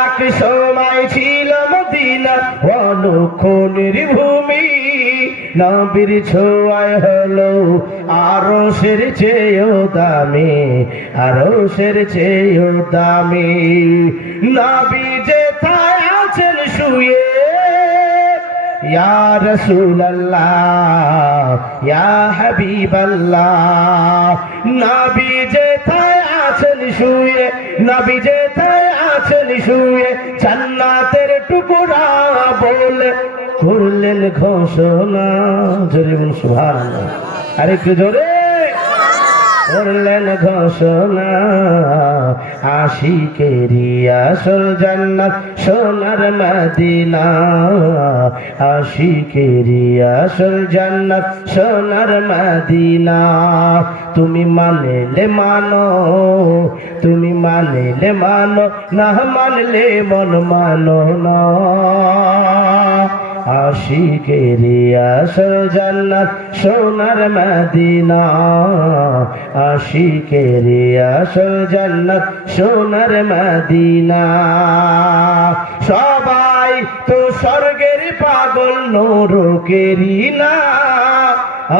এক সময় ছিল মদিনা অনুক্ষণের ভূমি, নবীর ছোঁয়ায় হলো আরশের চেয়েও দামি, আরশের চেয়েও দামি। নবী যেথায় আছেন শুয়ে, ইয়া রাসূলুল্লাহ ইয়া হাবিবাল্লাহ। নবী যেথায় আছেন শুয়ে, নবী যেথায় আছেন শুয়ে, জান্নাতের টুকরা বলে করলেন ঘোষণা। জোরে বলুন সুবহানাল্লাহ, আরেকটু জোরে। করলেন ঘোষণা, আশিকেরি আসল জান্নাত সোনার মদিনা, আশিকেরি আসল জান্নাত সোনার মদিনা। তুমি মানলে মানো, তুমি মানলে মানো, না মানলে মন মানো না। আশিকেরি আসল জান্নাত সোনার মদিনা, আশিকেরি আসল জান্নাত সোনার মদিনা। সবাই তো স্বর্গের পাগল নরকেরই না,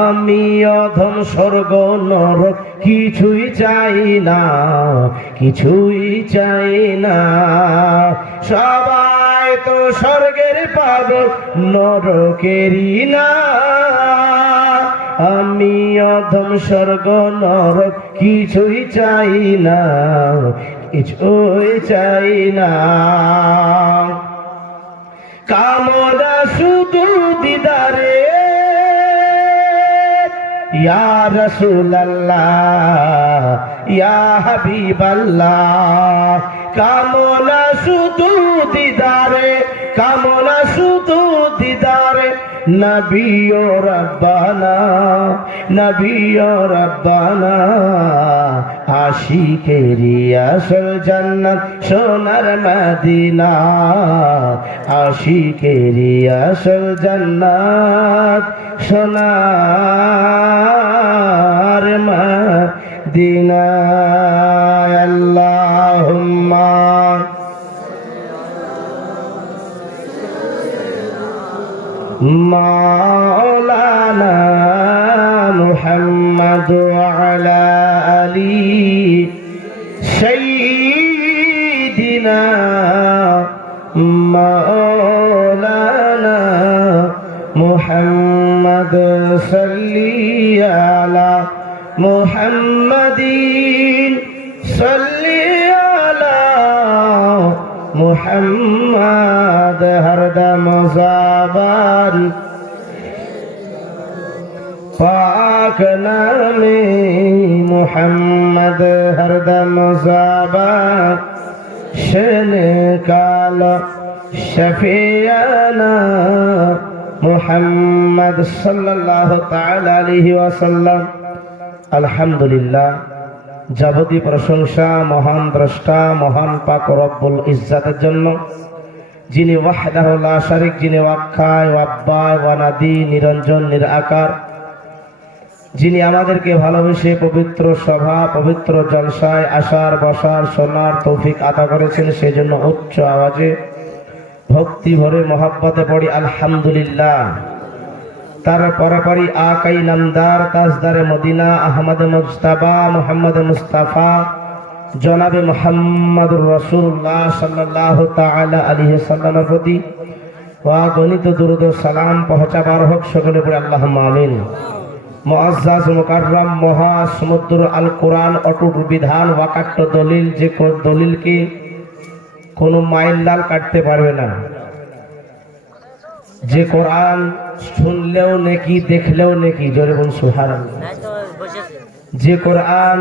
আমি অধম স্বর্গ নরক কিছুই চাই না, কিছুই চাই না। সবাই তো স্বর্গের পাগল নরকেরই না, আমি অধম স্বর্গ নরক কিছুই চাই না, কিছুই চাই না। কামনা শুধু দিদারে, ইয়া রাসূলুল্লাহ ইয়া হাবিবাল্লাহ। কামনা শুধু দিদারে, কামনা শুধু দিদারে, নবী ও রব্বানা, নবী ও রব্বানা। আশিকেরি আসল জান্নাত সোনার মদিনা, আশিকেরি আসল জান্নাত সোনার মদিনা। আল্লাহুম্মা মাওলানা মুহাম্মদ ওয়া আলা আলি সাইয়্যিদিনা মাওলানা মুহাম্মদ সাল্লি আলা মুহাম্মাদিন সাল্লি আলা মুহাম্মদ হরদম জাবান পাক নামে মুহাম্মদ হরদম জাবান শনে কাল শফিয়ানা মুহাম্মদ সাল্লাল্লাহু তাআলা আলাইহি ওয়াসাল্লাম। আলহামদুলিল্লাহ, যাবতীয় প্রশংসা মহান দ্রষ্টা মহান পাক রব্বুল ইজ্জাতের জন্য, যিনি ওয়াহদাহু লা শারীক, যিনি ওয়াক্কায় ওয়াব্বায় ওয়ানাদি নিরঞ্জন নিরাকার, যিনি আমাদেরকে ভালোবেসে পবিত্র সভা পবিত্র জলসায় আসার বসার শোনার তৌফিক আতা করেছেন, সেজন্য উচ্চ আওয়াজে ভক্তি ভরে মহাব্বতে পড়ি আলহামদুলিল্লাহ। তার পরপরই আকাই নামদার তাজদারে মদিনা আহমদ মুজতাবা মুহাম্মদ মুস্তাফা জনাবে মুহাম্মদুর রাসূলুল্লাহ সাল্লাল্লাহু তাআলা আলাইহি সাল্লামের প্রতি অগণিত দুরূদ ও সালাম পৌঁছাবার হোক। সকলে পড়ে আল্লাহুম্মা আমিন। মুআজ্জাজ মুকাররম মহা সমুদ্র আল কোরআন অটুট বিধান ওয়াকাট্য দলিল, যে দলিলকে কোনো মাইললাল কাটতে পারবে না, যে কোরআন শুনলেও নেকি দেখলেও নেকি। জোরে বলুন সুবহানাল্লাহ। যে কোরআন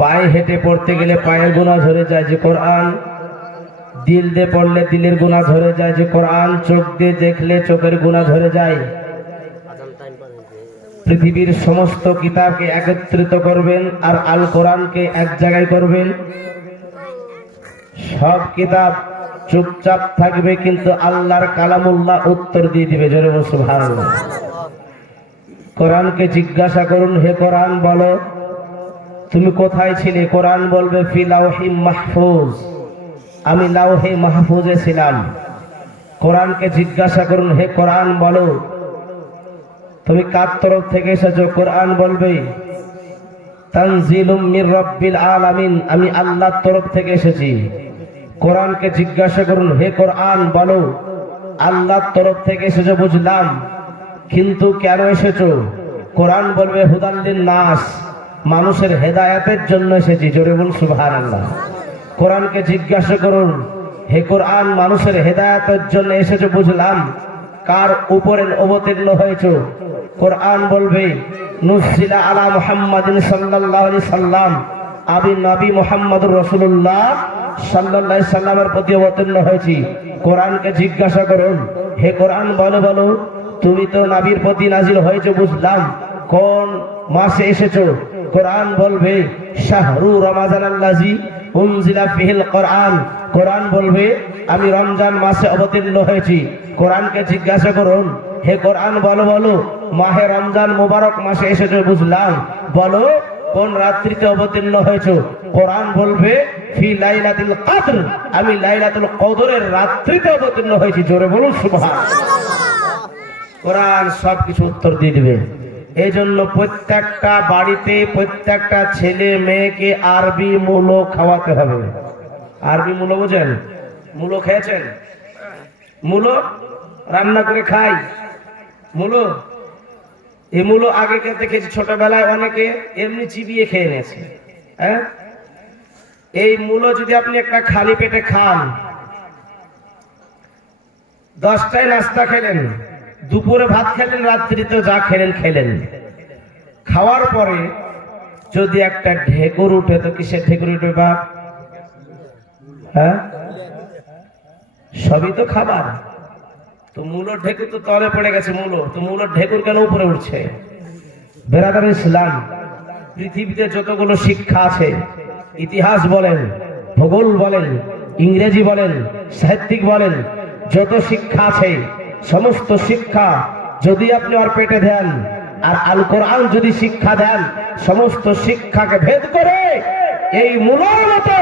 পায়ে হেঁটে পড়তে গেলে পায়ের গুনাহ ঝরে যায়, যে কোরআন দিল দিয়ে পড়লে দিলের গুনাহ ঝরে যায়, যে কোরআন চোখ দিয়ে দেখলে চোখের গুনাহ ঝরে যায়। পৃথিবীর সমস্ত কিতাবকে একত্রিত করবেন আর আল কোরআনকে এক জায়গায় করবেন। সব কিতাব চুপচাপ থাকবে, কিন্তু আল্লাহর কালামুল্লাহ উত্তর দিয়ে দিবে। জোরে বলুন সুবহানাল্লাহ। কোরআনকে জিজ্ঞাসা করুন, হে কোরআন বলো তুমি কোথায় ছিলে? কোরআন বলবে ফি লাওহি মাহফুজ, আমি লাওহে মাহফুজে ছিলাম। কোরআনকে জিজ্ঞাসা করুন, হে কোরআন বলো তুমি কার তরফ থেকে এসেছো? কোরআন বলবে তানজিলুম মির রাব্বিল আলামিন, আমি আল্লাহর তরফ থেকে এসেছি। কোরআনকে জিজ্ঞাসা করুন, হে কোরআন বলো আল্লাহর তরফ থেকে এসেছো বুঝলাম, কিন্তু কেন এসেছো? কোরআন বলবে হুদাল লিন-নাস, মানুষের হেদায়েতের জন্য এসেছি। জোরে বলুন সুবহানাল্লাহ। কোরআনকে জিজ্ঞাসা করুন, হে কোরআন মানুষের হেদায়েতের জন্য এসেছো বুঝলাম, কার উপরে অবতীর্ণ হয়েছো? কোরআন বলবে নুজিলা আলা মুহাম্মাদিন সাল্লাল্লাহু আলাইহি সাল্লাম, আমি নবী মুহাম্মদুর রাসূলুল্লাহ সাল্লাল্লাহু আলাইহি সাল্লামের প্রতি অবতীর্ণ হয়েছি। কোরআনকে জিজ্ঞাসা করুন, হে কোরআন বলো বলো তুমি তো নবীর প্রতি নাজিল হয়েছে বুঝলাম, কোন মাসে এসেছো? কোরআন বলবে শাহরু রমাজানাল্লাযী উনজিলা ফিহিল কোরআন, কোরআন বলবে আমি রমজান মাসে অবতীর্ণ হয়েছি। কোরআনকে জিজ্ঞাসা করুন, হে কোরআন বলো বলো মাহে রমজান মুবারক মাসে এসেছো বুঝলাম, বলো কোন রাত্রিতে অবতীর্ণ হয়েছো? কোরআন বলবে ফি লাইলাতুল কদর, আমি লাইলাতুল কদরের রাত্রিতে অবতীর্ণ হয়েছি। জোরে বলুন সুবহানাল্লাহ। কোরআন সবকিছু উত্তর দিয়ে দিবে। এই জন্য প্রত্যেকটা বাড়িতে প্রত্যেকটা ছেলে মেয়েকে আরবি মূলো খাওয়াতে হবে। আরবি মূলো বোঝেন? মূলো খেয়েছেন? মূলো রান্না করে খাই মূলো। এই মূলো আগে দেখেছি ছোটবেলায় অনেকে এমনি চিবিয়ে খেয়ে নিয়েছে। হ্যাঁ, এই মূলো যদি আপনি একটা খালি পেটে খান, 10টায় নাস্তা খেলেন, দুপুরে ভাত খেলেন, রাত্রিতে যা খেলেন খেলেন, খাওয়ার পরে যদি একটা ঢেকুর উঠে, তো কিসের ঢেকুর উঠবে বা? হ্যাঁ, সবই তো খাবার। তো মূলোর ঢেকুর তো তলে পড়ে গেছে, মূলো তো মূলোর ঢেকুর কেন উপরে উঠছে? বেরাদার ইসলাম, পৃথিবীতে যতগুলো শিক্ষা আছে, ইতিহাস বলেন, ভূগোল বলেন, ইংরেজি বলেন, সাহিত্যিক বলেন, যত শিক্ষা আছে সমস্ত শিক্ষা যদি আপনি ওর পেটে দেন আর আল কোরআন যদি শিক্ষা দেন, সমস্ত শিক্ষাকে ভেদ করে এই মূলের মতো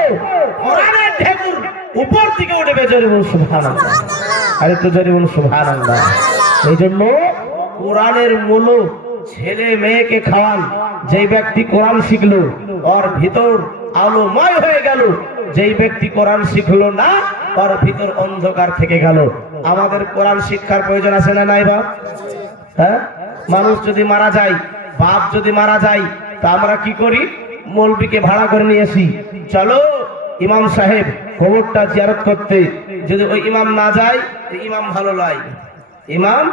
কোরআনের ঢেকুর উপর থেকে উঠবে। জোরে বলুন সুবহানাল্লাহ। আরে তো জোরে বলুন সুবহানাল্লাহ। এই জন্য কোরআনের মূল ছেলে মেয়েকে খাওয়ান। যেই ব্যক্তি কোরআন শিখলো ওর ভিতর আলোময় হয়ে গেল, যেই ব্যক্তি কোরআন শিখলো না ওর ভিতর অন্ধকার থেকে গেল। আমাদের কোরআন শিক্ষার প্রয়োজন আছে না নাই বাপ? হ্যাঁ, মানুষ যদি মারা যায়, বাপ যদি মারা যায়, তা আমরা কি করি? মৌলবীকে ভাড়া করে নিয়েছি, চলো ইমাম সাহেব কবরটা জিয়ারত করতে। যদি ওই ইমাম না যায়, ইমাম ভালো লয়, ইমাম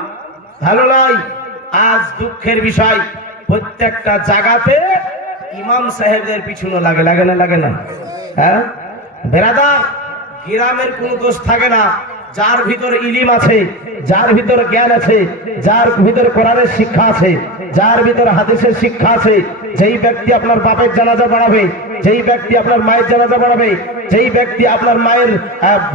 ভালো লয়। আজ দুঃখের বিষয়, প্রত্যেকটা জায়গাতে ইমাম সাহেবদের পিছনে লাগে, লাগে না লাগে না? হ্যাঁ বেরাদার, গ্রামের কোনো দোষ থাকে না। যার ভিতরে ইলিম আছে, যার ভিতরে জ্ঞান আছে, যার ভিতরে কোরআনের শিক্ষা আছে, যার ভিতরে হাদিসের শিক্ষা আছে, যেই ব্যক্তি আপনার বাপের জানাজা পড়াবে, যেই ব্যক্তি আপনার মায়ের জানাজা পড়াবে, যেই ব্যক্তি আপনার মায়ের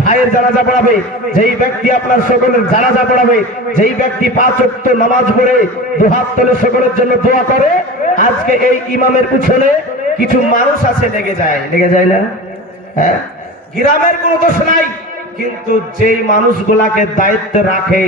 ভাইয়ের জানাজা পড়াবে, যেই ব্যক্তি আপনার সকলের জানাজা পড়াবে, যেই ব্যক্তি 5 ওয়াক্ত নামাজ পড়ে দুহাত তুলে সকলের জন্য দোয়া করে, আজকে এই ইমামের পিছনে কিছু মানুষ আছে লেগে যায়, লেগে যায় না? হ্যাঁ, গ্রামের কোনো দোষ নাই, কিন্তু যেই মানুষগুলাকে দায়িত্ব রাখে,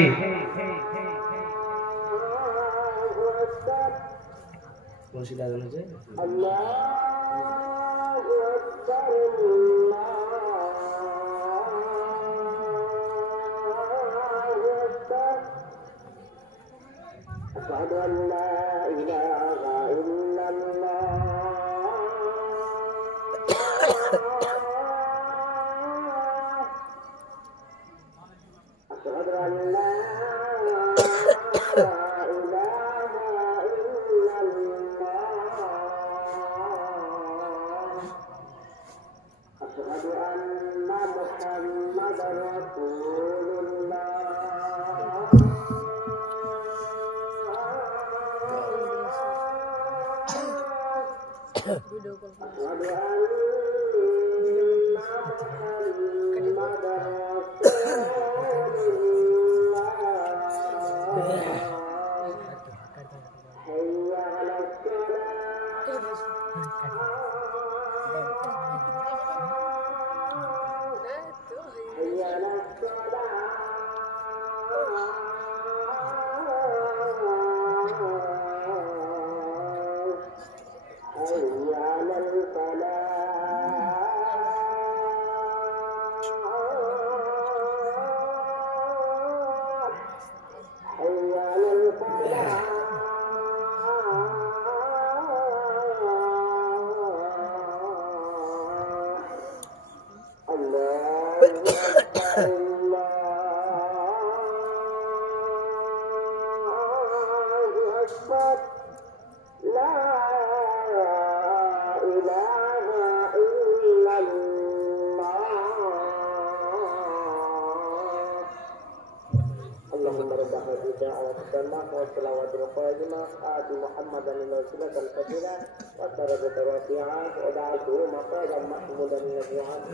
الإذاعة والسماع والصلوات القائمة آت محمدا الوسيلة الفضيلة والدرجة الرفيعة وبعثه مقاما محمودا الذي وعده.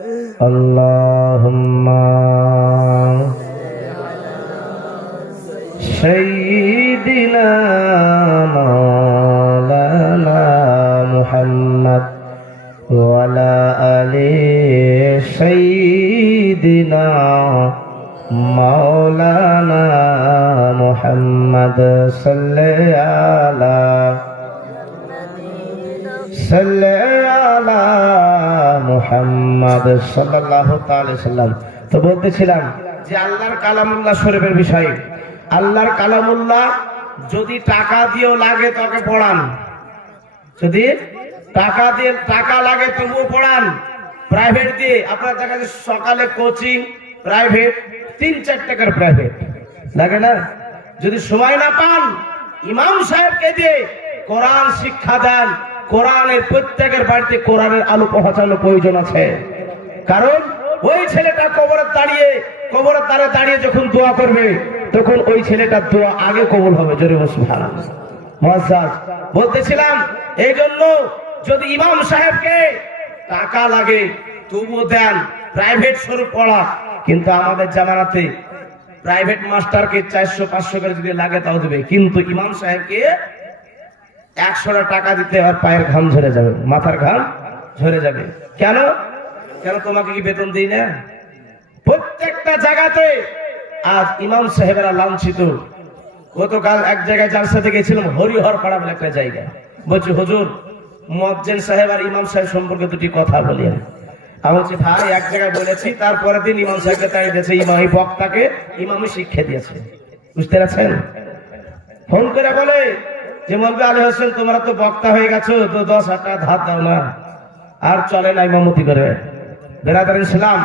اللهم سيدنا مولانا محمد وعلى آل سيدنا مولانا محمد صلى على محمد সাল্লাল্লাহু তাআলা সাল্লাম। তো বলতেছিলাম যে আল্লাহর কালামুল্লাহ শরীফের বিষয়ে, আল্লাহর কালামুল্লাহ যদি টাকা দিয়েও লাগে তোকে পড়ান, যদি টাকা লাগে তবুও পড়ান, প্রাইভেট দিয়ে। আপনার দেখা যাচ্ছে সকালে কোচিং প্রাইভেট, 3-4 টাকার প্রাইভেট লাগে না। যদি সময় না পান ইমাম সাহেবকে দিয়ে কোরআন শিক্ষা দেন। কোরআনের প্রত্যেকের বাড়িতে কোরআনের আলো পৌঁছানো প্রয়োজন আছে। কারণ ওই ছেলেটা কবরের দ্বারে দাঁড়িয়ে যখন দোয়া করবে তখন ওই ছেলেটার দোয়া আগে কবুল হবে। জোরে সুবহানাল্লাহ। মুআজ্জাজ বলতেছিলাম এই জন্য যদি ইমাম সাহেবকে টাকা লাগে তবুও দেন, প্রাইভেট শুরু পড়া। কিন্তু আমাদের জামানাতে প্রাইভেট মাস্টারকে 400-500 করে যদি লাগে তাও দেবে, কিন্তু ইমাম সাহেবকে 100 টাকা দিতে আর পায়ের ঘাম ঝরে যাবে, মাথার ঘাম ঝরে যাবে। কেন? তোমাকে কি বেতন দিই না? প্রত্যেকটা জায়গাতে আজ ইমাম সাহেবেরা লাঞ্ছিত। গতকাল এক জায়গায় যার সাথে গেছিলাম, হরিহর পাড়া বলে একটা জায়গা, বলছি হুজুর মুয়াজ্জিন সাহেব আর ইমাম সাহেব সম্পর্কে দুটি কথা বলি। আমি বলছি ভাই এক জায়গায় বলেছি, তারপরের দিন ইমাম সাহেবকে তাই দিয়েছে, ইমামি বক্তাকে ইমামি শিক্ষা দিয়েছে। বুঝতে পারছেন? ফোন করে বলে যে মৌলভী আলী হোসেন তোমরা তো বক্তা হয়ে গেছো, তো 10,000 টাকা ধার দাও না, আর চলে না ইমামতি করে। বেরাদার ইসলাম,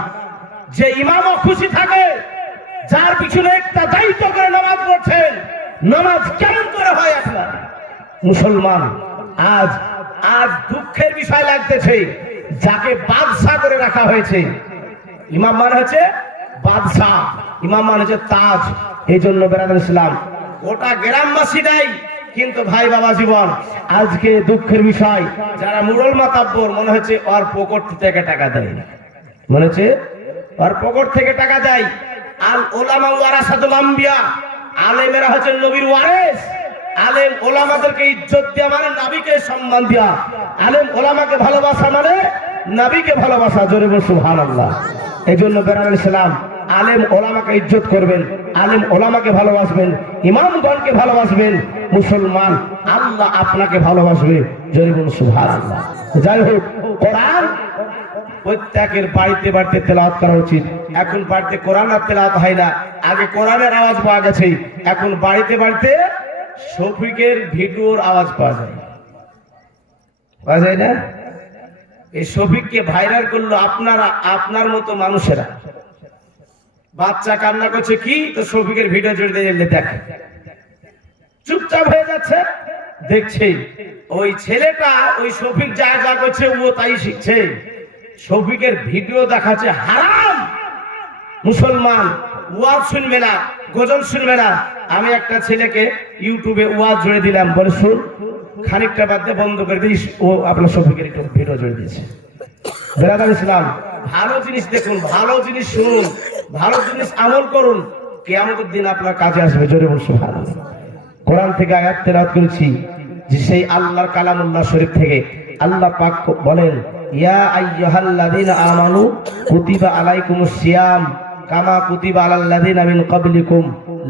যে ইমামও খুশি থাকে যার পিছনে একটা দায়িত্ব করে নামাজ পড়ছেন, নামাজ কেমন করে হয় আপনার মুসলমান? আজ দুঃখের বিষয় লাগতেছে, যাকে বাদশাহ করে রাখা হয়েছে। ইমাম মানে হচ্ছে বাদশাহ, ইমাম মানে হচ্ছে তাজ। এই জন্য বেরাদার ইসলাম গোটা গ্রামবাসী দেয়, কিন্তু ভাই বাবা জীবন আজকে দুঃখের বিষয় যারা মুরল মাতাব্বর মনে হচ্ছে ওর পকেট থেকে টাকা দেয়, মনে হচ্ছে ওর পকেট থেকে টাকা দেয়। আল ওলামা ওয়ারাসাতুল আম্বিয়া, আলেমেরা হচ্ছে নবীর ওয়ারিস। আলেম ওলামাদেরকে ইজ্জত দেওয়া মানে নবীকে সম্মান দেওয়া, আলেম ওলামাকে ভালোবাসা মানে নবীকে ভালোবাসা। জোরে বল সুবহানাল্লাহ। এই জন্য বেরাদার ইসলাম আলেম ওলামাকে ইজ্জত করবেন, আলেম ওলামাকে ভালোবাসবেন, ইমামগণকে ভালোবাসবেন। মুসলমান আল্লাহ আপনাকে ভালোবাসবে। জোরে বল সুবহানাল্লাহ। যাই হোক, কোরআন প্রত্যেকের বাড়িতে বাড়িতে তেলাওয়াত করা উচিত। এখন বাড়িতে কোরআন আর তেলাওয়াত হয় না, আগে কোরআনের আওয়াজ পাওয়া গেছে, এখন বাড়িতে বাড়িতে শফিকের ভিডিওর আওয়াজ পাওয়া যায় না? এই শফিককে ভাইরাল করলো আপনার মতো মানুষেরা। বাচ্চা কান্না করছে কি, তো শফিকের ভিডিও জুড়ে দিয়ে দেখে, চুপচাপ হয়ে যাচ্ছে, দেখছে ওই ছেলেটা, ওই শফিক যা যা করছে ও তাই শিখছে। শফিকের ভিডিও দেখাচ্ছে হারাম। মুসলমান ওয়াজ শুনবে না, গজল শুনবে না। আমি একটা ছেলেকে ইউটিউবে ওয়াজ জুড়ে দিলাম, বলে শুন, খানিকটা বাদ দিয়ে বন্ধ করে দিস, ও আপনার শফিকের একটু ভিডিও জুড়ে দিয়েছে। বেরাদার ইসলাম, ভালো জিনিস দেখুন, ভালো জিনিস শুনুন, ভালো জিনিস আমল করুন, কিয়ামতের দিন আপনার কাজে আসবে। জোরে বল সুবহানাল্লাহ। কোরআন থেকে আয়াত তেলাওয়াত করেছি, যে সেই আল্লাহর কালামুল্লাহ শরীফ থেকে আল্লাহ পাক বলেন, ইয়া আইয়ুহাল্লাযীনা আমানু কুতিবা আলাইকুমুস সিয়াম কামা কুতিবা আলাল্লাযীনা মিন ক্বাবলিকুম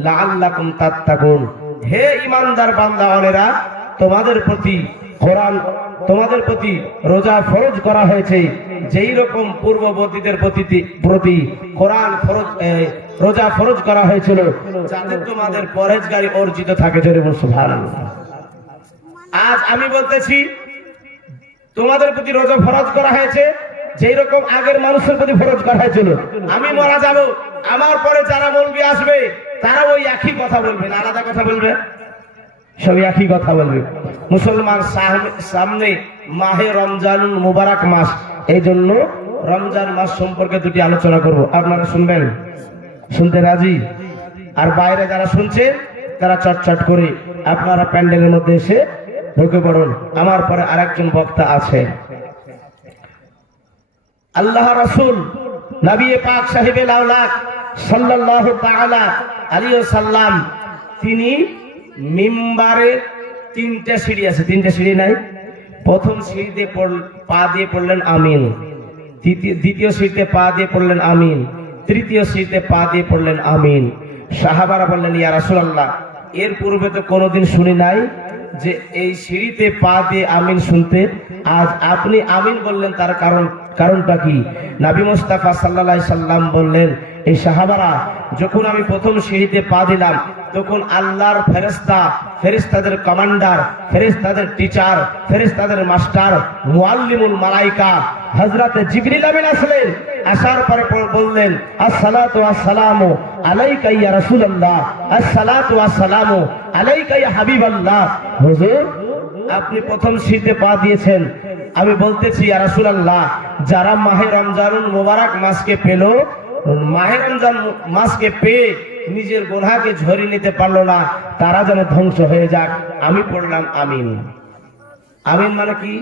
লাআল্লাকুম তাত্তাকুন। হে ঈমানদার বান্দাগণেরা, তোমাদের প্রতি রোজা ফরজ করা হয়েছে, যেই রকম পূর্ববর্তীদের প্রতি কোরআন রোজা ফরজ করা হয়েছিল, যাতে তোমাদের পরহেজগারি অর্জিত থাকে। জোরে বল সুবহানাল্লাহ। আজ আমি বলতেছি তোমাদের প্রতি রোজা ফরজ করা হয়েছে, যেই রকম আগের মানুষের প্রতি ফরজ করা হয়েছিল। আমি মারা যাব, আমার পরে যারা মৌলবি আসবে তারা ওই একই কথা বলবে, না আলাদা কথা বলবে? সব একই কথা বলবে। মুসলমান সামনে মাহে রমজানুল মুবারক মাস, এই জন্য রমজান মাস সম্পর্কে দুটি আলোচনা করব। আপনারা শুনবেন? শুনতে রাজি? আর বাইরে যারা শুনছে তারা চটচট করে আপনারা প্যান্ডেলের মধ্যে এসে ঢুকে পড়ুন। আমার পরে আরেকজন বক্তা আছে, আল্লাহ রাসূল নবী পাক সাহেবে লাউলাক সাল্লাল্লাহু তাআলা আলাইহি ওয়াসাল্লাম, তিনি মিম্বারে তিনটা সিঁড়ি আছে, তিনটা সিঁড়ি নাই? প্রথম সিঁড়িতে পা দিয়ে পড়লেন আমিন, দ্বিতীয় সিঁড়িতে পা দিয়ে পড়লেন আমিন, তৃতীয় সিঁড়িতে পা দিয়ে পড়লেন আমিন। সাহাবারা বললেন, ইয়া রাসূলুল্লাহ, এর পূর্বে তো কোনোদিন শুনি নাই যে এই সিঁড়িতে পা দিয়ে আমিন শুনতে, আজ আপনি আমিন বললেন, তার কারণটা কি? নবী মুস্তাফা সাল্লাল্লাহু আলাইহি সাল্লাম বললেন, এই সাহাবারা, যখন আমি প্রথম সিঁড়িতে পা দিলাম তখন আল্লাহর ফেরেশতাদের কমান্ডার, ফেরেশতাদের টিচার, ফেরেশতাদের মাস্টার, মুআল্লিমুল মালাইকা হযরত জিবরিল আমিন আসলেন। আসার পরে বললেন, আসসালাতু ওয়াসসালামু আলাইকা ইয়া রাসূলুল্লাহ, আসসালাতু ওয়াসসালামু আলাইকা ইয়া হাবিবাল্লাহ। হুজুর, আপনি প্রথম সিঁড়িতে পা দিয়েছেন, আমি বলতেছি ইয়া রাসূলুল্লাহ, যারা মাহে রমজানুল মুবারক মাসকে পেল, মাহে রমজান মাসকে পেয়ে নিজের গুনাহকে ঝরিয়ে নিতে পারলো না, তারা যেন ধ্বংস হয়ে যাক। আমি পড়লাম আমিন। আমিন মানে কি?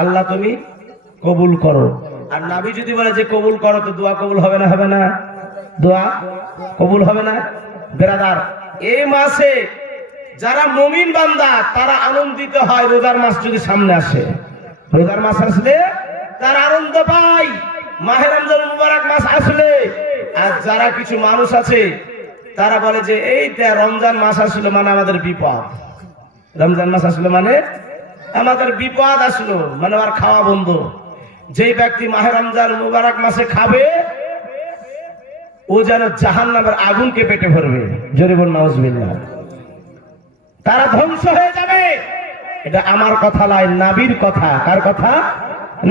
আল্লাহ তুমি কবুল করো। আর নবী যদি বলে যে কবুল করো, তো দোয়া কবুল হবে না? হবে না? দোয়া কবুল হবে না? বেরাদার, এই মাসে যারা মুমিন বান্দা তারা আনন্দিত হয় রোজার মাস যদি সামনে আসে। রোজার মাস আসলে তারা আনন্দ পায়, মাহে রমজান মুবারক মাস আসলে। আর যারা কিছু মানুষ আছে তারা বলে যে এই রমজান মাস আসলো মানে আমাদের বিপদ, রমজান মাস আসলো মানে আমাদের বিপদ আসলো, মানে আর খাওয়া বন্ধ। যেই ব্যক্তি মাহে রমজান মুবারক মাসে খাবে, ও যেন জাহান্নামের আগুনকে পেটে ভরবে। জোরে বল নাউজুবিল্লাহ। তারা ধ্বংস হয়ে যাবে। এটা আমার কথা নয়, নবীর কথা। কার কথা?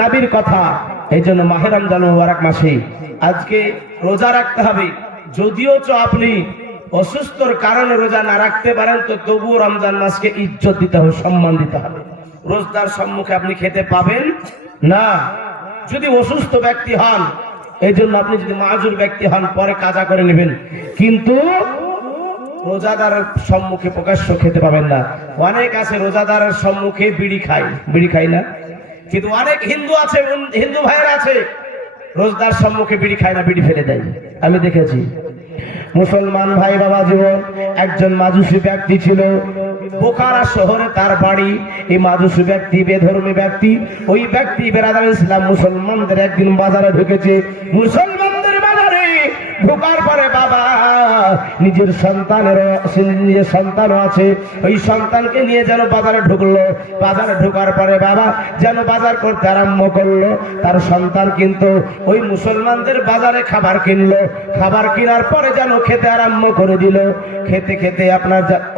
নবীর কথা। এই জন্য মাহে রমজান মুবারক মাসে আজকে রোজা রাখতে হবে। যদিও আপনি অসুস্থর কারণে রোজা না রাখতে পারেন, তো তবুও রমজান মাসকে ইজ্জত দিতে হবে, সম্মান দিতে হবে। রোজদার সম্মুখে আপনি খেতে পাবেন না যদি অসুস্থ ব্যক্তি হন। এই জন্য আপনি যদি মাজুর ব্যক্তি হন, পরে কাজা করে নেবেন, কিন্তু রোজাদারের সম্মুখে প্রকাশ্য খেতে পাবেন না। অনেক আছে রোজাদারের সম্মুখে বিড়ি খায় না, কিন্তু অনেক হিন্দু আছে, হিন্দু ভাইয়েরা আছে, রোজদার সম্মুখে বিড়ি খায় না, বিড়ি ফেলে দেয়। আমি দেখেছি। মুসলমান ভাই বাবা জীবন, একজন মাজুসি ব্যক্তি ছিল, বোকারা শহরে তার বাড়ি। এই মাজুসি ব্যক্তি বেধর্মী ব্যক্তি। ওই ব্যক্তি বেরাদার ইসলাম মুসলমানদের একদিন বাজারে ঢুকেছে। মুসলমানদের বাজারে ঢোকার পরে বাবা নিজের সন্তানও আছে, ওই সন্তানকে নিয়ে যেন বাজারে ঢুকলো। বাজারে ঢোকার পরে বাবা যেন বাজার করতে আরম্ভ করলো। তার সন্তান কিন্তু ওই মুসলমানদের বাজারে খাবার কিনলো। খাবার কেনার পরে যেন খেতে আরম্ভ করে দিল। খেতে খেতে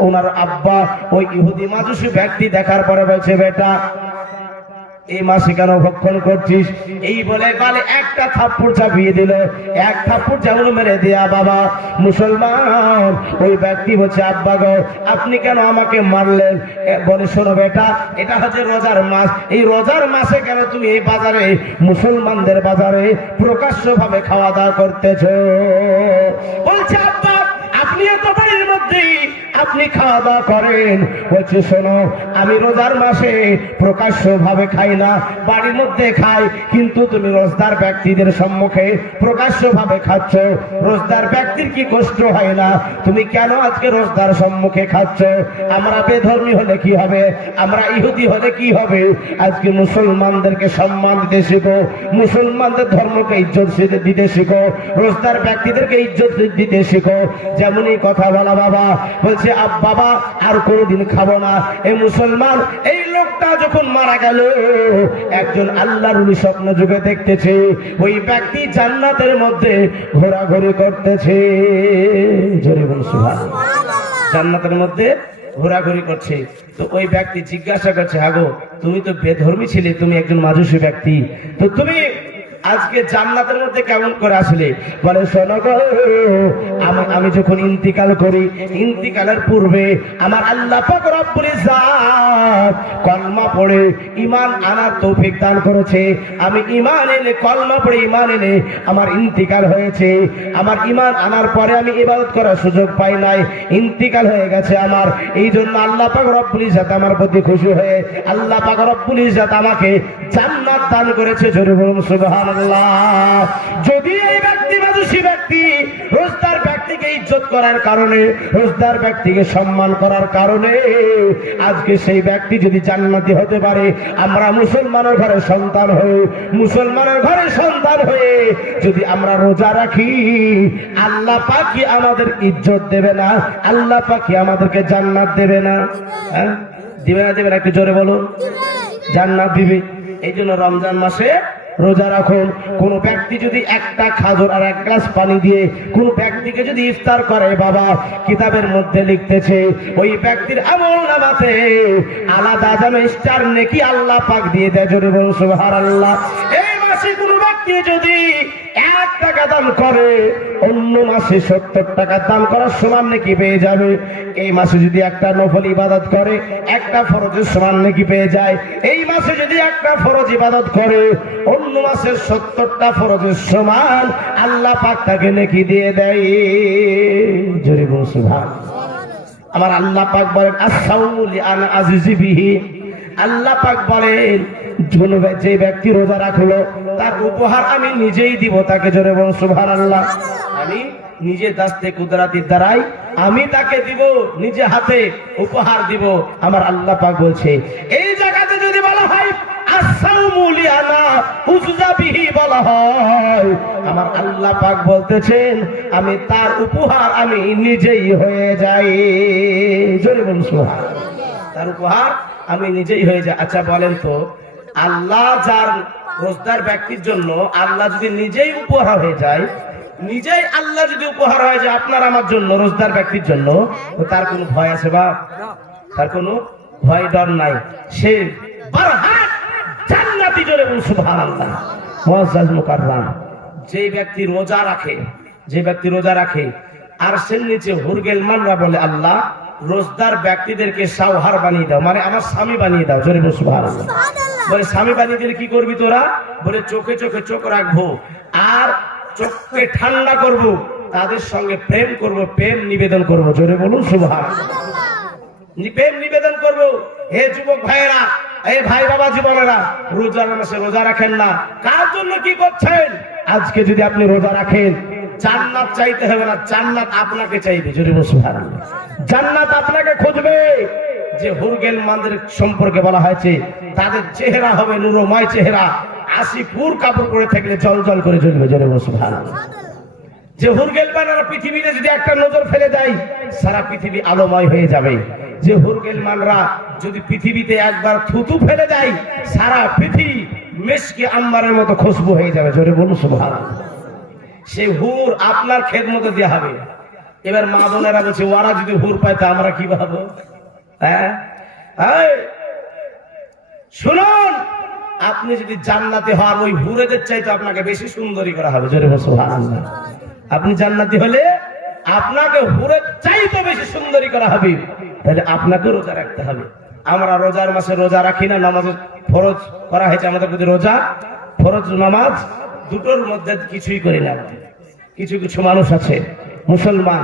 ওনার আব্বা ওই ইহুদি মাজুসি ব্যক্তি দেখার পরে বলছে, বেটা এই মাসে কেন ভক্ষণ করছিস? এই বলে গালে একটা থাপ্পড় চাপিয়ে দিল। এক থাপ্পড় যেমন মেরে দেয়া বাবা মুসলমান, ওই ব্যক্তি বলছে, আব্বা গো, আপনি কেন আমাকে মারলেন? বলে, শোনো বেটা, এটা হচ্ছে রোজার মাস। এই রোজার মাসে কেন তুমি এই বাজারে, মুসলমানদের বাজারে প্রকাশ্য ভাবে খাওয়া দাওয়া করতেছ? বলছে, আব্বা আপনি এত বাড়ির মধ্যেই আপনি খাওয়া দাওয়া করেন। বলছে, শোনো, আমি রোজার মাসে প্রকাশ্য ভাবে খাই না, বাড়ির মধ্যে খাই, কিন্তু তুমি রোজদার ব্যক্তিদের সম্মুখে প্রকাশ্য ভাবে খাচ্ছ। রোজদার ব্যক্তির কি কষ্ট হয় না? তুমি কেন আজকে রোজদার সম্মুখে খাচ্ছ? আমরা বেধর্মী হলে কি হবে? আমরা ইহুদি হলে কি হবে? আজকে মুসলমানদেরকে সম্মান দিতে শিখো, মুসলমানদের ধর্মকে ইজ্জত দিতে শিখো, রোজদার ব্যক্তিদেরকে ইজ্জত দিতে শিখো। যেমনই কথা বলা বাবা বলছে, বাবা আর কোনদিন খাবো না। এই মুসলমান, এই লোকটা যখন মারা গেল, একজন আল্লাহর ওলি স্বপ্ন যুগে দেখতেছে ওই ব্যক্তি জান্নাতের মধ্যে ঘোরাঘুরি করতেছে। জোরে বলুন সুবহানাল্লাহ। জান্নাতের মধ্যে ঘোরাঘুরি করছে। তো ওই ব্যক্তি জিজ্ঞাসা করছে, হাগো তুমি তো বেধর্মী ছিলে, তুমি একজন মাজুসি ব্যক্তি, তো তুমি আজকে জান্নাতের মধ্যে কেমন করে আসলে? বলে শোনো গো, আমি যখন ইন্তিকাল করি, ইন্তিকালের পূর্বে আমার আল্লাহ পাক রব্বুল ইজ্জত কলমা পড়ে ঈমান আনার তৌফিক দান করেছে। আমি ঈমান এনে, কলমা পড়ে ঈমান এনে আমার ইন্তিকাল হয়েছে। আমার ঈমান আনার পরে আমি ইবাদত করার সুযোগ পাই নাই, ইন্তিকাল হয়ে গেছে আমার। এই জন্য আল্লাহ পাক রব্বুল ইজ্জত আমার প্রতি খুশি হয়ে আল্লাহ পাক রব্বুল ইজ্জত আমাকে জান্নাত দান করেছে। জোরে বলুন সুবহানাল্লাহ। যদি এই ব্যক্তি, মানুষী ব্যক্তি, রোজদার ব্যক্তিকে ইজ্জত করার কারণে, রোজদার ব্যক্তিকে সম্মান করার কারণে আজকে সেই ব্যক্তি যদি জান্নাতি হতে পারে, আমরা মুসলমানের ঘরে সন্তান হয়ে, মুসলমানের ঘরে সন্তান হয়ে যদি আমরা রোজা রাখি, আল্লাহ পাক কি আমাদের ইজ্জত দেবে না? আল্লাহ পাক কি আমাদেরকে জান্নাত দেবে না? হ্যাঁ, দিবে না? দেবে না? একটু জোরে বলুন। জান্নাত দিবে। এই জন্য রমজান মাসে রোজা রাখুন। কোন ব্যক্তি যদি একটা খাজর আর এক গ্লাস পানি দিয়ে কোন ব্যক্তিকে যদি ইফতার করে, বাবা কিতাবের মধ্যে লিখতেছে ওই ব্যক্তির আমলনামাতে আলাদা যেন স্টার নেকি আল্লাহ পাক দিয়ে দেয়। জোরে বলুন সুবহানাল্লাহ। এই মাসে কোন ব্যক্তি যদি 1 টাকা দান করে, অন্য মাসে 70 টাকা দান করার সমান নেকি পেয়ে যাবে। এই মাসে যদি একটা নফল ইবাদত করে, একটা ফরজের সমান নেকি পেয়ে যায়। এই মাসে যদি একটা ফরজ ইবাদত করে, অন্য মাসের 70টা ফরজের সমান আল্লাহ পাক তাকে নেকি দিয়ে দেয়। জোরে বলুন সুবহানাল্লাহ। আমার আল্লাহ পাক বলেন আস-সাওমু লিআনা আজিজি বিহি। আল্লাহ পাক বলেন যে ব্যক্তি রোজা রাখলো তার উপহার আমি নিজেই দিব তাকে। জোরে বলুন সুবহানাল্লাহ। আমি নিজে দাস্তে কুদরাতির দ্বারাই আমি তাকে দিব, নিজে হাতে উপহার দিব। আমার আল্লাহ পাক বলছে, এই জায়গাতে যদি বলা হয় আস-সাওমু লিআনা উজজা বিহি বলা হয়, আমার আল্লাহ পাক বলতেছেন আমি তার উপহার আমি নিজেই হয়ে যাই। জোরে বলুন সুবহানাল্লাহ। তার উপহার আমি নিজেই হয়ে যাই। আচ্ছা বলেন তো, আল্লাহ যার রোজদার ব্যক্তির জন্য আল্লাহ যদি নিজেই উপহার হয়ে যায়, নিজেই আল্লাহ যদি উপহার হয়ে যায় আপনার আমার জন্য, রোজদার ব্যক্তির জন্য, তো তার কোনো ভয় আছে বা? তার কোনো ভয় ডর নাই। সে বারহাত জান্নাতি। জোরে বলুন সুবহানাল্লাহ। মুআজ্জাজ মুকাররাম। যে ব্যক্তি রোজা রাখে, যে ব্যক্তি রোজা রাখে, আর সে নিচে হুরগেলমানরা বলে আল্লাহ রোজদার ব্যক্তিদেরকে সাওহার বানিয়ে দাও, মানে আমার স্বামী বানিয়ে দাও। জোরে বলুন সুবহানাল্লাহ। বলে স্বামী বানিয়ে দিলে কি করবি তোরা? বলে চোখে চোখে চোখ রাখবো আর চোখকে ঠান্ডা করব, তাদের সঙ্গে প্রেম করব, প্রেম নিবেদন করব। জোরে বলুন সুবহানাল্লাহ। প্রেম নিবেদন করব। হে যুবক ভাইয়েরা, এই ভাই বাবা জীবনেরা, রোজার মাসে রোজা রাখেন না, কার জন্য কি করছেন? আজকে যদি আপনি রোজা রাখেন, জান্নাত চাইতে হবে না, জান্নাত আপনাকে চাইবে। জোরে বলুন সুবহানাল্লাহ। জান্নাত আপনাকে খুঁজবে। যে হুরগেলমানদের সম্পর্কে বলা হয়েছে তাদের চেহারা হবে নূরময় চেহারা, 80 ফুট কাপড় পরে থাকলে জল জল করে জ্বলবে। জোরে বলুন সুবহানাল্লাহ। যে হুরগেলমানরা পৃথিবীতে যদি একটা নজর ফেলে দেয়, সারা পৃথিবী আলোময় হয়ে যাবে। যে হুরগেলমানরা যদি পৃথিবীতে একবার থুতু ফেলে দেয়, সারা পৃথিবী মেশকে আম্বারের মতো খুশবু হয়ে যাবে। জোরে বলুন সুবহানাল্লাহ। সেই হুর আপনার খেদমতে দেওয়া হবে। এবার মা বোনেরা বলছে ওরা যদি হুর পায় তা আমরা কি ভাবো? হ্যাঁ, শুনুন, আপনি যদি জান্নাতি হন, ওই হুরেদের চাইতে আপনাকে বেশি সুন্দরী করা হবে। জোরে বলুন সুবহানাল্লাহ। আপনি জান্নাতি হলে আপনাকে হুরের চাইতে বেশি সুন্দরী করা হবে। তাহলে আপনাকে রোজা রাখতে হবে। আমরা রোজার মাসে রোজা রাখি না, নামাজের ফরজ করা হয়েছে আমাদের প্রতি। রোজা, ফরজ নামাজ দুটোর মধ্যে কিছুই করি না। কিছু কিছু মানুষ আছে মুসলমান,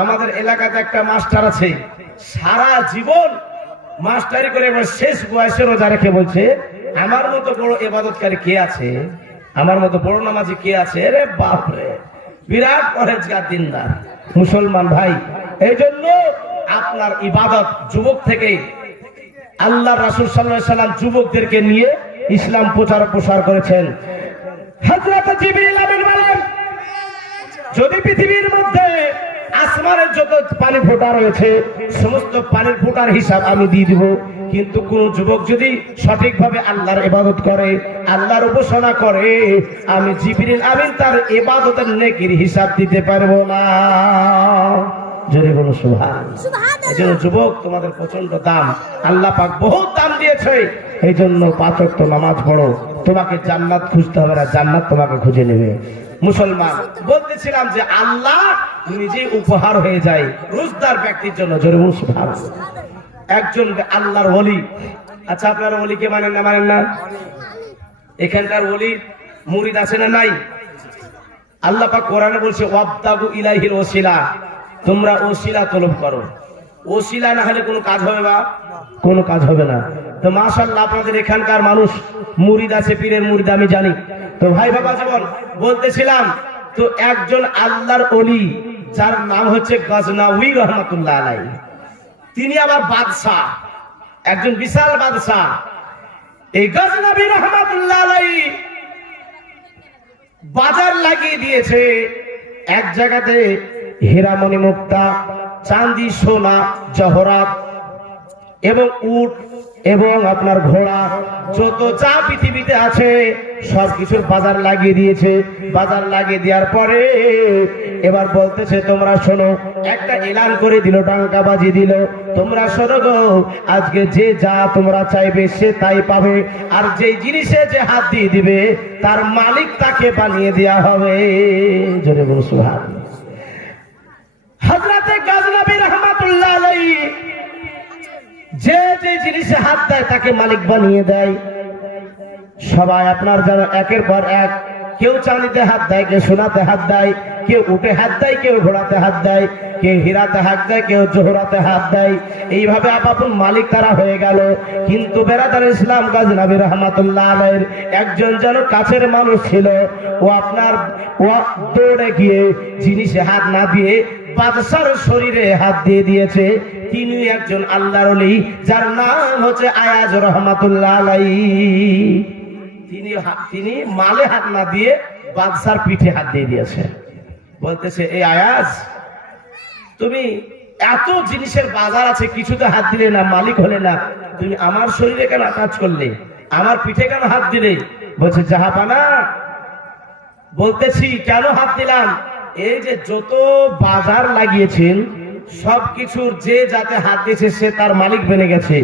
আমাদের এলাকাতে একটা মাস্টার আছে, সারা জীবন মাস্টারি করে শেষ বয়সে রোজা রেখে বলছে আমার মতো বড় ইবাদতকারী কে আছে, আমার মতো বড় নামাজি কে আছে? রে বাপরে, বিরাট পরেজগার দিনদার মুসলমান ভাই। এই জন্য আপনার ইবাদত যুবক থেকে, আল্লাহ রাসূল সাল্লাল্লাহু আলাইহি সাল্লাম যুবকদেরকে নিয়ে ইসলাম প্রচার করেছেন। হযরত জিবরিল আমিন বলেন, যদি পৃথিবীর মধ্যে আসমানের যত পানি ফোঁটা রয়েছে সমস্ত পানির ফোঁটার হিসাব আমি দিয়ে দিব, কিন্তু কোন যুবক যদি সঠিকভাবে আল্লাহর ইবাদত করে, আল্লাহর উপাসনা করে, আমি জিবরিল আমিন তার ইবাদতের নেকির হিসাব দিতে পারবো না। জোরে বলো সুবহানাল্লাহ। এজন্য যুবক তোমাদের প্রচন্ড দাম, আল্লাহ পাক বহুত দাম দিয়েছে। এই জন্য 5 ওয়াক্ত নামাজ পড়ো। তোমাকে জান্নাত খুঁজতে হবে না, জান্নাত তোমাকে খুঁজে নেবে। মুসলমান, বলতেছিলাম যে আল্লাহ নিজে উপহার হয়ে যায় রোজদার ব্যক্তির জন্য। জোরে বলুন সুবহানাল্লাহ। একজন আল্লাহর ওলি, আচ্ছা আপনারা ওলিকে মানেন না? মানেন না? এখানকার ওলি মুরিদ আছে না নাই? আল্লাহ পাক কোরআনে বলছে ওয়াবতাগু ইলাইহিল ওসিলা, তোমরা ওসিলা তলব করো। ওসিলা না হলে কোনো কাজ হবে? বা কোনো কাজ হবে না। তো মাশাআল্লাহ আপনাদের এখানকার মানুষ মুরিদ আছে, পীরের মুরিদ আমি জানি। তো ভাই বাবা জীবন বলতেছিলাম, তো একজন আল্লাহর ওলি যার নাম হচ্ছে গজনবী রহমাতুল্লাহ আলাইহি, তিনি আবার বাদশাহ, একজন বিশাল বাদশাহ। এই গজনবী রহমাতুল্লাহ আলাইহি বাজার লাগিয়ে দিয়েছে এক জায়গাতে হীরামণি মুক্তা, চাঁদি সোনা জহরাত এবং উট এবং আপনার ঘোড়া, যত যা পৃথিবীতে আছে সবকিছুর বাজার লাগিয়ে দিয়েছে। বাজার লাগিয়ে দেওয়ার পরে এবার বলতেছে তোমরা শোনো, একটা এলান করে দিল, টাঙ্কা বাজি দিল, তোমরা শোনো গো, আজকে যে যা তোমরা চাইবে সে তাই পাবে, আর যে জিনিসে যে হাত দিয়ে দিবে তার মালিক তাকে বানিয়ে দেওয়া হবে। জোরে বলুন সুবহানাল্লাহ। হযরতে গজনবী রহমাতুল্লাহ আলাইহি যে যে জিনিসে হাত দেয় তাকে মালিক বানিয়ে দেয়। সবাই আপনার যেন একের পর এক, কেউ চাঁদিতে হাত দেয়, কেউ সোনাতে হাত দেয়, কেউ উঠে হাত দেয়, কেউ ঘোড়াতে হাত দেয়, কেউ হীরাতে হাত দেয়, কেউ জোহরাতে হাত দেয়। এইভাবে আপন মালিক তারা হয়ে গেল। কিন্তু বেরাদার ইসলাম গজনবী রহমাতুল্লাহ আলাইহির একজন যেন কাছের মানুষ ছিল, ও আপনার দৌড়ে গিয়ে জিনিসে হাত না দিয়ে বাদশার শরীরে হাত দিয়ে দিয়েছে। তিনি একজন আল্লাহর ওলি যার নাম হচ্ছে আয়াজ রহমাতুল্লাহ আলাইহি। তিনি মালে হাত না দিয়ে বাদশার পিঠে হাত দিয়ে দিয়েছে। বলতেছে এই আয়াজ, তুমি এত জিনিসের বাজার আছে, কিছুতে হাত দিলে না, মালিক হলে না, তুমি আমার শরীরে কেন টাচ করলে, আমার পিঠে কেন হাত দিলে? বলছে জাহাপানা, বলতেছি কেন হাত দিলাম, এই যে যত বাজার লাগিয়েছেন সবকিছুর যে যাতে হাত দিয়েছে সে তার মালিক বেনে গেছে,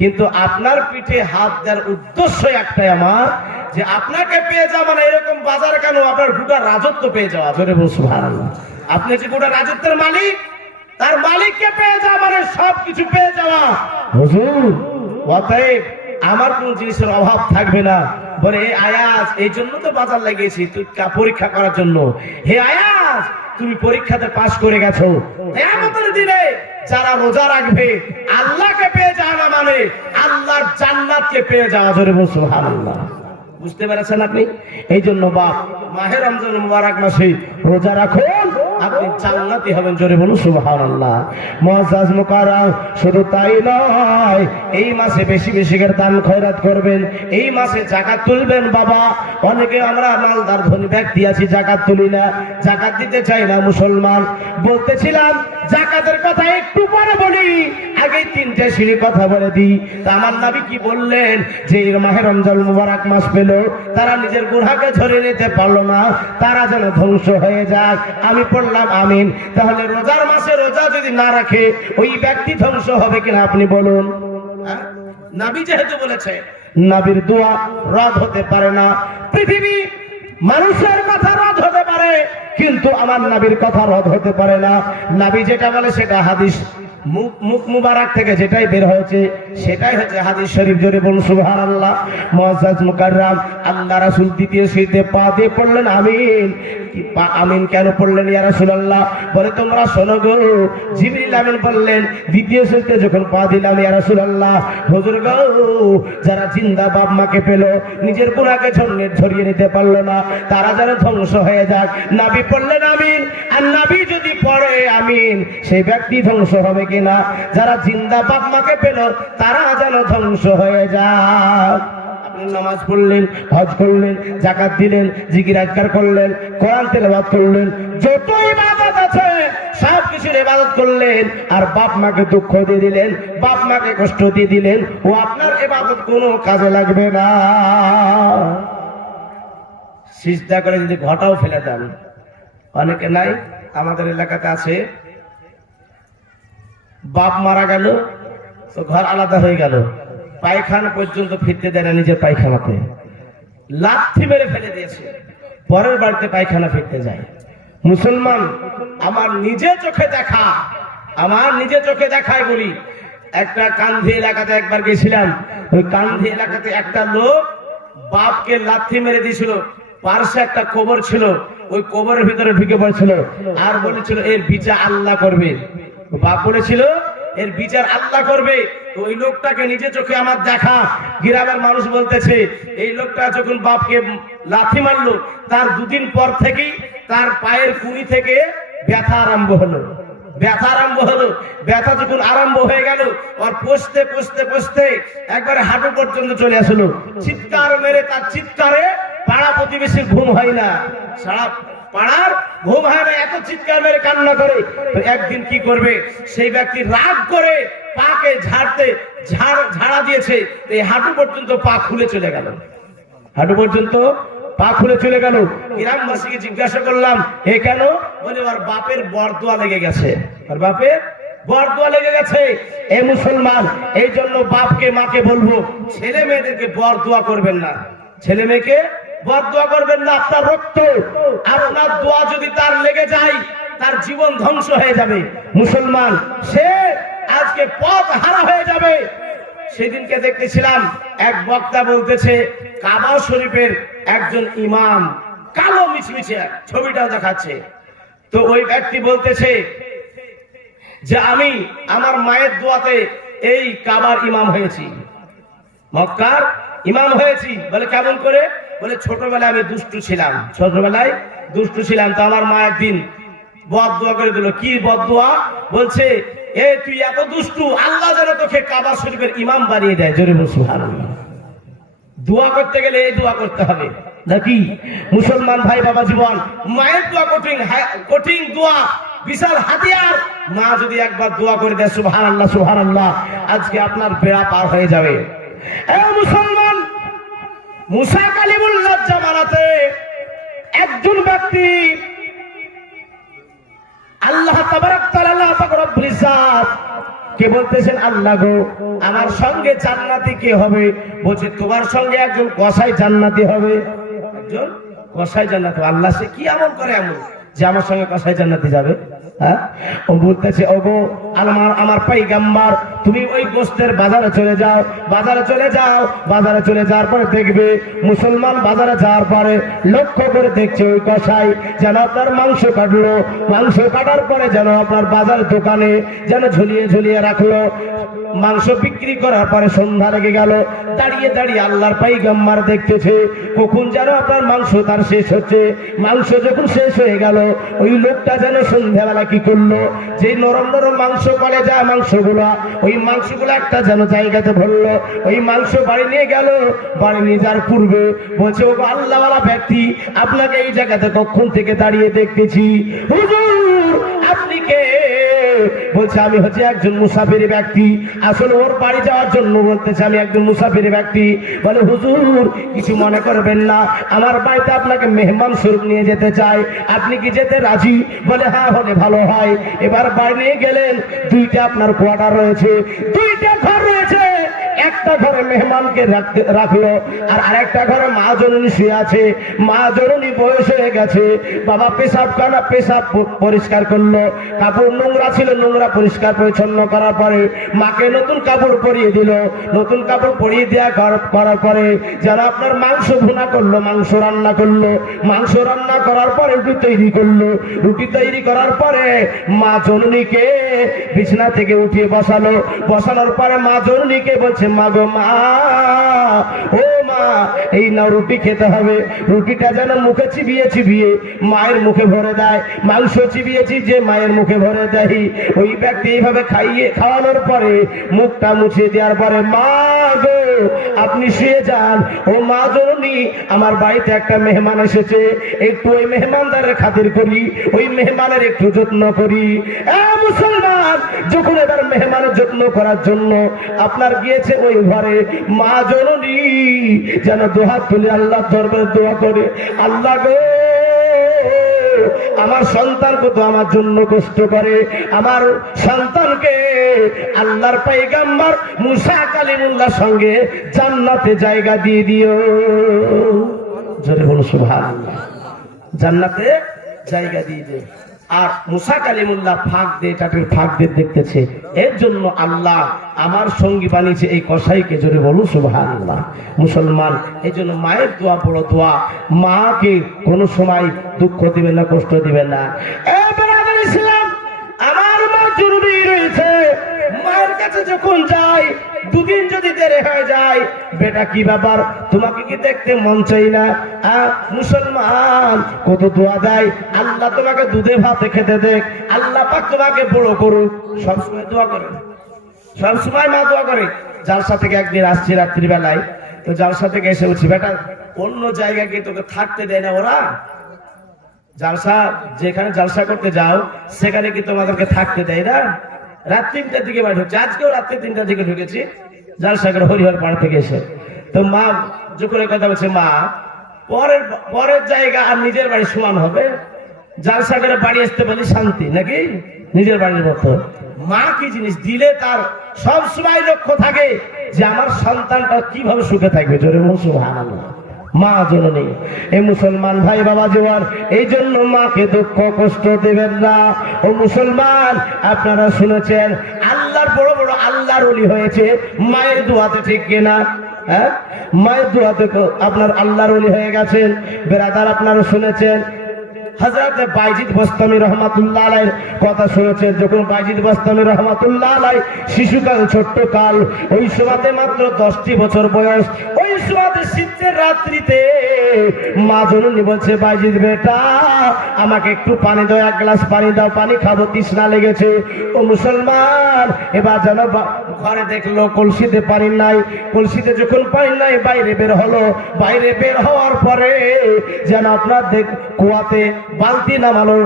কিন্তু আপনার পিঠে হাত দেওয়ার উদ্দেশ্য একটাই আমার, যে আপনাকে পেয়ে যাওয়া মানে এরকম বাজার কেন, আপনার গোটা রাজত্ব পেয়ে যাওয়া। জোরে বলুন সুবহানাল্লাহ। আপনি যে গোটা রাজত্বের মালিক, তার মালিককে পেয়ে যাওয়া মানে সবকিছু পেয়ে যাওয়া। হুজুর, অতএব আমার কোন জিনিসের অভাব থাকবে না। বলে হে আয়াজ, এই জন্য তো বাজার লাগিয়েছি তুই পরীক্ষা করার জন্য। হে আয়াজ, তুমি পরীক্ষাতে পাশ করে গেছো, কিয়ামতের দিনে যারা রোজা রাখবে আল্লাহকে পেয়ে যাওয়া না মানে আল্লাহর জান্নাতকে পেয়ে যাওয়া। জোরে বলুন সুবহানাল্লাহ। বুঝতে পেরেছেন আপনি? এই জন্য বাপ, মাহে রমজান মুবারক মাসে রোজা রাখুন, আপনি জান্নাতি হবেন। জোরে বলুন সুবহানাল্লাহ। মুআজ্জাজ মুকাররম, শুধু তাই নয়, এই মাসে বেশি বেশি করে দান খয়রাত করবেন, এই মাসে যাকাত তুলবেন। বাবা, অনেকে আমরা মালদার ধনী ব্যক্তি আছি, যাকাত তুলি না, যাকাত দিতে চাই না। মুসলমান, বলতেছিলাম যাকাতের কথা একটু পরে বলি, আগে তিনটে সিঁড়ি কথা বলে দিই। তা আমার নবী কি বললেন, যে মাহে রমজান মুবারক মাস পেল, তারা নিজের গুনাহকে ঝরিয়ে নিতে পারলো না, তারা যেন ধ্বংস হয়ে যাক। আমি পড়লাম আমিন। তাহলে রোজার মাসে রোজা যদি না রাখে ওই ব্যক্তি ধ্বংস হবে কিনা আপনি বলুন? নবী যেহেতু বলেছে, নবীর দোয়া রদ হতে পারে না। পৃথিবী মানুষের কথা রদ হতে পারে, কিন্তু আমার নবীর কথা রদ হতে পারে না। নবী যেটা বলে সেটা হাদিস, মুখ মুবারক থেকে যেটাই বের হয়েছে সেটাই হচ্ছে হাদিস শরীফ। জোরে বলুন সুবহানাল্লাহ। মুআজ্জাজ মুকাররম, আল্লাহ রাসূল দ্বিতীয় সিজদে পা দিয়ে পড়লেন আমিন। আমিন কেন পড়লেন ইয়া রাসূলুল্লাহ? বলে তোমরা শোনো গো, জিবরিল আমিন বললেন দ্বিতীয় সিজদে যখন পা দিলাম ইয়া রাসূলুল্লাহ। হুজুর গো, যারা জিন্দা বাপ মাকে পেল, নিজের গুনাহকে ঝরিয়ে নিতে পারলো না, তারা যেন ধ্বংস হয়ে যাক। নবী পড়লেন আমিন। আর নবী যদি পড়ে আমিন, সেই ব্যক্তি ধ্বংস হবে কিনা? যারা জিন্দা বাপ মাকে পেল তারা যেন ধ্বংস হয়ে যাক। আপনি নামাজ পড়লেন, হজ করলেন, যাকাত দিলেন, জিকির আজকার করলেন, কোরআন তেলাওয়াত করলেন, যত ইবাদত আছে সব কিছুর ইবাদত করলেন, আর বাপ মাকে দুঃখ দিয়ে দিলেন, বাপ মাকে কষ্ট দিয়ে দিলেন, ও আপনার ইবাদত কোনো কাজে লাগবে না। সিজদা করে যদি ঘটাও ফেলে দেন, অনেকে নাই, আমাদের এলাকাতে আছে, বাপ মারা গেল তো ঘর আলাদা হয়ে গেল, পায়খানা পর্যন্ত ফিরতে দেয় না নিজের পায়খানাতে। লাথি মেরে ফেলে দিয়েছে, পরের বাড়িতে পায়খানা ফিরতে যায়। মুসলমান, আমার নিজে চোখে দেখায় বলি, একটা কান্ধি এলাকাতে একবার গেছিলাম। ওই কান্ধি এলাকাতে একটা লোক বাপকে লাথি মেরে দিয়েছিল। পার্শ্বে একটা কবর ছিল, ওই কবরের ভিতরে ঢুকে পড়েছিল আর বলেছিল এর বিচার আল্লাহ করবে। বাপ বলেছিল এর বিচার আল্লাহ করবে। তো ওই লোকটাকে নিজে চোখে আমার দেখা, গ্রামের মানুষ বলতেছে এই লোকটা যখন বাপকে লাথি মারলো তার দুদিন পর থেকেই তার পায়ের কুড়ি থেকে ব্যথা আরম্ভ হলো। ব্যথা যখন আরম্ভ হয়ে গেল, আর পচতে একবারে হাঁটু পর্যন্ত চলে আসলো। চিৎকার মেরে, তার চিৎকারে পাড়া প্রতিবেশীর ঘুম হয় না, সারা পাড়ার ঘুম হয় না, এত চিৎকার মেরে কান্না করে। তো একদিন কি করবে, সেই ব্যক্তি রাগ করে পাকে ঝাড়া দিয়েছে, এই হাঁটু পর্যন্ত পা খুলে চলে গেল। গ্রামবাসীকে জিজ্ঞাসা করলাম এ কেন? বলে ওর বাপের বরদোয়া লেগে গেছে। এ মুসলমান, এই জন্য বাপকে মাকে বলবো ছেলে মেয়েদেরকে বরদোয়া করবেন না, ছেলে মেয়েকে বরদোয়া করবেন না। আপনার রক্ত, আপনার দোয়া যদি তার লেগে যায় তার জীবন ধ্বংস হয়ে যাবে। মুসলমান, সে আজকে পথ হারা হয়ে যাবে। সেদিনকে দেখতেছিলাম এক বক্তা বলতেছে কাবা শরীফের একজন ইমাম, কালো মিছমিছে, ছবিটাও দেখাচ্ছে। তো ওই ব্যক্তি বলতেছে যে আমি আমার মায়ের দোয়াতে এই কাবার ইমাম হয়েছি, মক্কার ইমাম হয়েছি। বলে কেমন করে? বলে ছোটবেলায় আমি দুষ্টু ছিলাম, তো আমার মা একদিন বদদোয়া করে দিল। কি বদদোয়া? বলছে এ তুই এত দুষ্টু, আল্লাহ যেন তোকে কাবা শরীফের ইমাম বানিয়ে দেয়। জোরে বল সুবহানাল্লাহ। দোয়া করতে গেলে এই দোয়া করতে হবে নাকি? মুসলমান ভাই বাবা জীবন, মায়ের দোয়া কঠিন দোয়া, বিশাল হাতিয়ার। মা যদি একবার দোয়া করে দেয় সুবহানাল্লাহ, আজকে আপনার বেড়া পার হয়ে যাবে। এ মুসলমান, মুসা কালিমুল্লাহ জামানাতে একজন ব্যক্তি আল্লাহ তাবারাক তাআলা পাক রব্বুল ইজ্জাত কে বলতেছেন আল্লাহ গো আমার সঙ্গে জান্নাতি কে হবে? বলছে তোমার সঙ্গে একজন কসাই জান্নাতি হবে। একজন কসাই জান্নাতি। আল্লাহ সে কি আমল করে এমন যে আমার সঙ্গে কসাই জান্নাতি যাবে? হ্যাঁ, ও বলতেছে ওগো আমার পয়গম্বর, তুমি ওই গোশতের বাজারে চলে যাও। বাজারে চলে যাওয়ার পরে দেখবে মুসলমান বাজারে যাওয়ার পরে লক্ষ্য করে দেখছে ওই কসাই যেন আপনার মাংস কাটলো, মাংস কাটার পরে যেন আপনার বাজার দোকানে যেন ঝুলিয়ে রাখলো। মাংস বিক্রি করার পরে সন্ধ্যা লেগে গেল, দাঁড়িয়ে আল্লাহর পয়গম্বর দেখতেছে কখন যেন আপনার মাংস তার শেষ হচ্ছে। মাংস যখন শেষ হয়ে গেল, ওই লোকটা যেন সন্ধ্যাবেলা কি করলো, যে নরম মাংস করে যায় মাংসগুলো, ওই মাংসগুলো একটা যেন জায়গাতে ভরলো। ওই মাংস বাড়ি নিয়ে গেল। বাড়ি নিয়ে যাওয়ার পূর্বে বলছে ওগো আল্লাহওয়ালা ব্যক্তি, আপনাকে এই জায়গাতে কখন থেকে দাঁড়িয়ে দেখতেছি। হুজুর আপনি কে? বলছে আমি হচ্ছে একজন মুসাফির ব্যক্তি। আসলে ওর বাড়ি যাওয়ার জন্য বলতেছে আমি একজন মুসাফির ব্যক্তি। বলে হুজুর কিছু মনে করবেন না, আমার বাড়িতে আপনাকে মেহমান স্বরূপ নিয়ে যেতে চাই, আপনি কি যেতে রাজি? বলে হ্যাঁ, হলে ভালো হয়। এবার বাড়ি নিয়ে গেলেন, দুইটা আপনার কোয়ার্টার রয়েছে, দুইটা ঘর রয়েছে। একটা ঘরে মেহমানকে রাখলো, আর আরেকটা ঘরে মা জননী শুয়ে আছে। মা জননী বয়স হয়ে গেছে, বাবা পেশাব পরিষ্কার করলো, কাপড় নোংরা ছিল, নোংরা পরিষ্কার পরিচ্ছন্ন করার পরে মাকে নতুন কাপড় পরিয়ে দিল। নতুন কাপড় পরিয়ে দেওয়া করার পরে যারা আপনার মাংস ভুনা করলো, মাংস রান্না করলো। মাংস রান্না করার পরে রুটি তৈরি করার পরে মা জননীকে বিছানা থেকে উঠিয়ে বসানোর পরে মা জননীকে বলছে মা গো মা, ও মা এই নাও রুটি খেতে হবে। রুটিটা যেন মুখে চিবিয়ে মায়ের মুখে ভরে দেয়, মাংস চিবিয়ে মায়ের মুখে ভরে দেয়। ওই ব্যক্তি এইভাবে খাওয়ানোর পরে মুখটা মুছে দেওয়ার পরে মা গো আপনি শুয়ে যান। ও মা জননী আমার বাড়িতে একটা মেহমান এসেছে, একটু ওই মেহমানদারের খাতির করি, ওই মেহমানের একটু যত্ন করি। মুসলমান যখন এবার মেহমানের যত্ন করার জন্য আপনার গিয়েছে ওই ঘরে, মা জননী যেন দুহাত তুলে আল্লাহ দরবারে দোয়া করে, আল্লাহ গো আমার আমার সন্তান কত আমার জন্য কষ্ট করে, আমার সন্তানকে আল্লাহর পয়গম্বর মুসা কালিমুল্লাহর সঙ্গে জান্নাতে জায়গা দিয়ে দিও। জোরে বলো সুবহানাল্লাহ। জান্নাতে জায়গা দিয়ে দে। আর মুসা কালিমুল্লাহ ফাঁক দিয়ে টাটের ফাঁক দিয়ে দেখতেছে, এর জন্য আল্লাহ আমার সঙ্গী বানিয়েছে এই কসাইকে। জোরে বলুন সুবহানাল্লাহ। মুসলমান, এই জন্য মায়ের দোয়া বড় দোয়া। মাকে কোনো সময় দুঃখ দিবেন না, কষ্ট দিবেন না। ইসলাম, আমার মা জরুরি রয়েছে। মায়ের কাছে যখন যাই, দুদিন যদি দেরি হয়ে যায়, বেটা কি ব্যাপার, তোমাকে কি দেখতে মন চাই না? মুসলমান কত দোয়া দেয়, আল্লাহ তোমাকে দুধে ভাতে খেতে দেখ, আল্লাহ পাক তোমাকে বড় করুক। সবসময় দোয়া করে, সবসময় মা দোয়া করে। জালসা থেকে একদিন আসছি রাত্রিবেলায়, তো জালসা থেকে এসে বলছি, বেটা অন্য জায়গায় গিয়ে তোকে থাকতে দেয় না ওরা? জালসা, যেখানে জালসা করতে যাও সেখানে কি তোমাদেরকে থাকতে দেয় না? রাত 3টার দিকে বাড়ি ঢুকছে, আজকেও রাত্রে 3টার দিকে ঢুকেছি জালসা করে হরিহর পাড়া থেকে এসে। তো মা যখন কথা বলছে, মা পরের জায়গা আর নিজের বাড়ি সমান হবে? জালসা করে বাড়ি আসতে পারলে শান্তি নাকি নিজের বাড়ির মতো? মা কি জিনিস, দিলে তার সব সময় লক্ষ্য থাকে যে আমার সন্তানটা কিভাবে সুখে থাকবে। জোরে বলুন সুবহানাল্লাহ। মা জননী, এই মুসলমান ভাই বাবা জোয়ার, এই জন্য মাকে দুঃখ কষ্ট দেবেন না। ও মুসলমান, আপনারা শুনেছেন আল্লাহর বড় বড় আল্লাহর ওলি হয়েছে মায়ের দোয়াতে, ঠিক কিনা? হ্যাঁ, মায়ের দোয়াতে আপনার আল্লাহর ওলি হয়ে গেছেন। বেরাদার, আপনারা শুনেছেন হযরত বাইজিদ বস্তামি রহমাতুল্লাহ আলাইহির কথা শুনেছেন। যখন বাইজিদ বস্তামি রহমাতুল্লাহ আলাইহি শিশুকাল, ছোট্ট কাল, ওই সময়তে মাত্র 10টি বছর বয়স, ওই সময়তে শীতের রাত্রিতে মা জননী বলছে, বাইজিদ বেটা আমাকে একটু পানি দাও, 1 গ্লাস পানি দাও, পানি খাবো, তৃষ্ণা লেগেছে। ও মুসলমান, এবার যেন ঘরে দেখলো কলসিতে পানি নাই। কলসিতে যখন পানি নাই, বাইরে বের হলো। বাইরে বের হওয়ার পরে যেন আপনার কুয়াতে বালতি নামানো,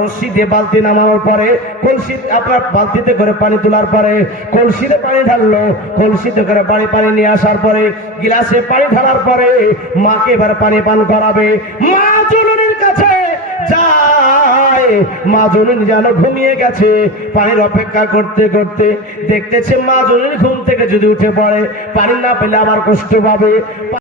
রশি দিয়ে বালতি নামানোর পরে কলসি, আপনার বালতিতে করে পানি তোলার পরে কলসিতে পানি ঢাললো। কলসিতে করে পানি নিয়ে আসার পরে গিলাসে পানি ঢালার পরে মাকে এবার পানি পান করাবে। মা জননীর কাছে যায়, মা জননী যেন ঘুমিয়ে গেছে। পানির অপেক্ষা করতে করতে দেখতেছে মা জননী ঘুম থেকে যদি উঠে পড়ে, পানি না পেলে আবার কষ্ট পাবে।